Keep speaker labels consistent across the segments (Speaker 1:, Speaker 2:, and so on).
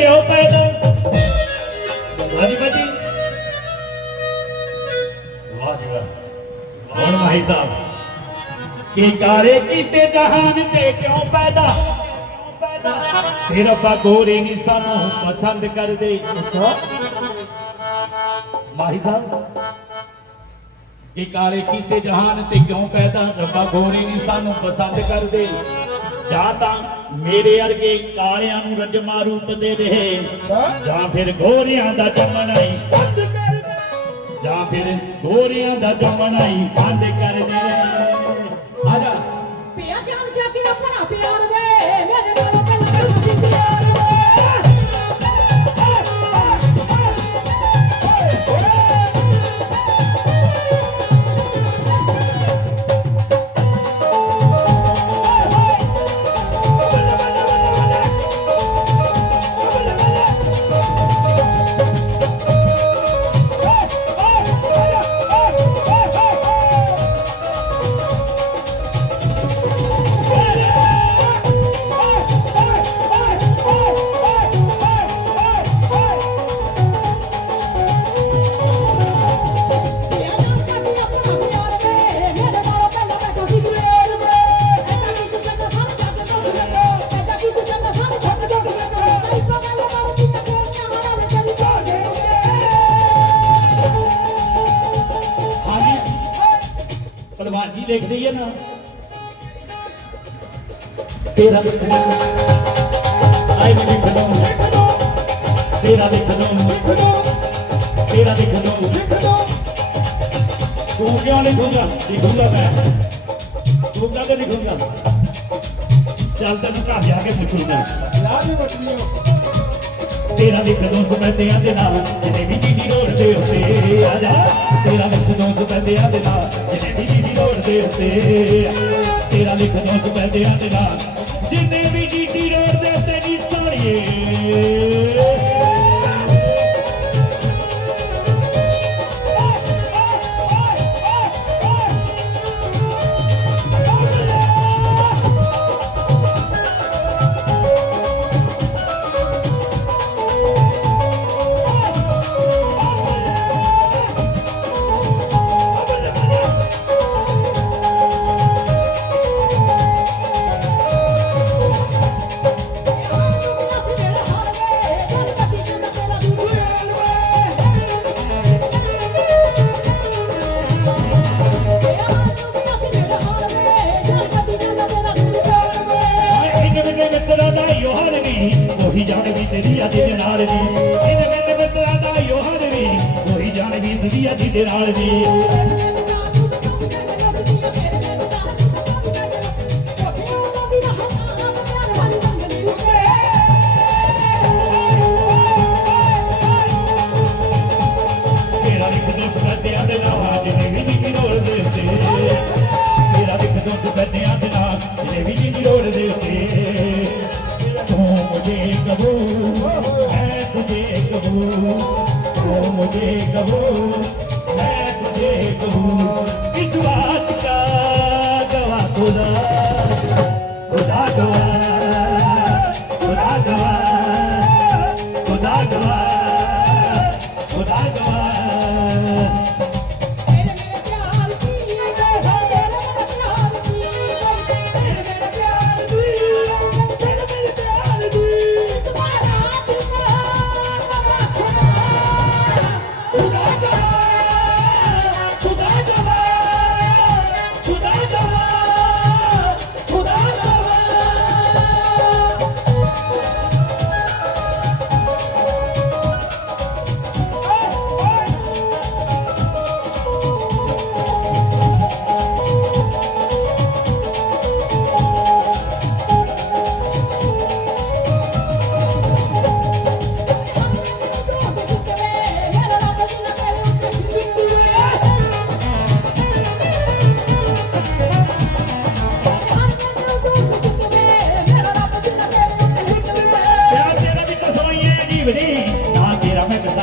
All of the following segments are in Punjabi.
Speaker 1: ਕਿਉਂ ਪੈਦਾ? ਹਾਂਜੀ ਬਾਜੀ ਵਾਹ ਜੀ ਵਾਹ। ਹੁਣ ਮਾਹੀ ਸਾਹਿਬ। ਕੀ ਕਾਰੇ ਕੀਤੇ ਜਹਾਨ ਤੇ ਕਿਉਂ ਪੈਦਾ? ਸਿਰਫ ਆ ਗੋਰੇ ਨਹੀਂ ਸਾਨੂੰ ਪਸੰਦ ਕਰਦੇ। ਮਾਹੀ ਸਾਹਿਬ, ਕਿ ਕਾਲੇ ਕੀਤੇ ਜਹਾਨ ਤੇ ਕਿਉਂ ਪੈਦਾ? ਰੱਬਾ ਗੋਰੇ ਨਹੀਂ ਸਾਨੂੰ ਪਸੰਦ ਕਰਦੇ। ਜਾਂ ਤਾਂ ਮੇਰੇ ਅਰਗੇ ਕਾਲਿਆਂ ਨੂੰ ਰਜਮਾ ਰੂਪ ਦੇ ਦੇ। ਜਾਂ ਫਿਰ ਗੋਰਿਆਂ ਦਾ ਜੰਮਣਾ ਹੀ ਬੰਦ ਕਰ ਦੇ ਜਾਂ ਫਿਰ ਗੋਰਿਆਂ ਦਾ ਜੰਮਣਾ ਹੀ ਬੰਦ ਕਰ ਦੇ। ਆ ਜਾ। ਭਲਵਾਨ ਜੀ ਨਾ। ਤੇਰਾ ਲਿਖਣਾ ਆਈ ਵੀ ਲਿਖ ਦੋ ਤੇਰਾ ਲਿਖ ਦੋ ਤੇਰਾ ਲਿਖ ਦੋ ਤੂੰ ਕਿਉਂ ਲਿਖੂਗਾ? ਲਿਖੂਗਾ ਮੈਂ। ਤੂੰ ਕਦੋਂ ਲਿਖੂਗਾ। ਚੱਲ ਤੈਨੂੰ ਘਰ ਜਾ ਕੇ ਪੁੱਛੂਗਾ। ਤੇਰਾ ਲਿਖ ਦੋ ਸੁਪੈਦਿਆਂ ਦੇ ਨਾਲ ਜਿਹਨੇ ਵੀ ਜੀ ਦੀ ਰੋਡ ਦੇ ਉੱਤੇ ਆ ਜਾ। ਤੇਰਾ ਲਿਖ ਦੋ ਸੁਪੈਦਿਆਂ ਦੇ ਨਾਲ ਜਿਹਨੇ ਵੀ ਜੀ ਦੀ ਰੋਡ ਦੇ ਉੱਤੇ ਤੇਰਾ ਲਿਖ ਦੋ ਸੁਪੈਦਿਆਂ ਦੇ ਨਾਲ ਜਿਹਨੇ ਵੀ ਜੀ ਦੀ ਰੋਡ ਦੇ ਉੱਤੇ ਨੀ ਸਾਰੀਏ। ਮਿੱਤਰਾਂ ਦਾ ਯੋਹਰ ਵੀ, ਉਹੀ ਜਾਣ ਤੇਰੀ ਅੱਜ ਦੇ ਨਾਲ ਵੀ। ਇਹਨੇ ਮੇਰੇ ਮਿੱਤਰਾਂ ਦਾ ਯੋਹਰ ਵੀ, ਉਹੀ ਜਾਣ ਵੀ ਤੇਰੀ ਅੱਜ ਦੇ ਨਾਲ ਵੀ। कबो मैं तुझे कबो ओ मुझे कबो मैं तुझे कबो इस बात का गवा खुदा खुदा गवा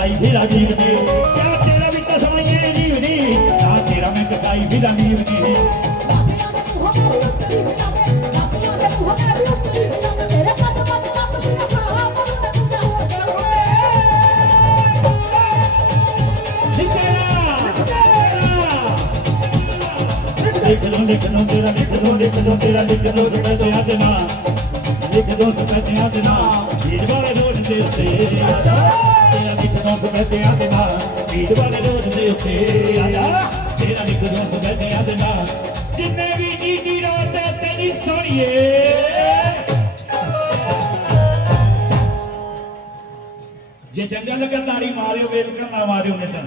Speaker 1: ਕਸਾਈ ਫਿਰਾ ਜੀਵਨੀ ਕਿਆ ਤੇਰਾ ਵੀ ਤਸਮਣੀਏ ना ਨਾ ਤੇਰਾ ਮੈਂ ਕਸਾਈ ਫਿਰਾ ਜੀਵਨੀ
Speaker 2: लिख
Speaker 1: दो लिख दो तेरा, लिख दो लिख दो तेरा, लिख दो सफ़ेद आदमा लिख दो सफ़ेद आदमा भीड़ वाले रोड देते ਵਾਲੇ ਦੇ ਉੱਤੇ ਤੇਰਾ ਵਾਲੇ ਰੋਡ ਦੇ ਉੱਤੇ ਤੇਰਾ ਲਿਖ ਦੋ ਸਪੈਦਿਆਂ ਦੇ ਨਾਂ ਜਿੰਨੇ ਵੀ ਜੀ ਦੀ ਰਾਤ ਹੈ, ਤੇਰੀ ਸੋਹਣੀਏ ਜੇ ਚੰਗਾ ਲੱਗਾ ਤਾੜੀ ਮਾਰਿਓ ਵੇਲ ਕਰਨਾ ਮਾਰਿਓ ਨਹੀਂ ਤਾਂ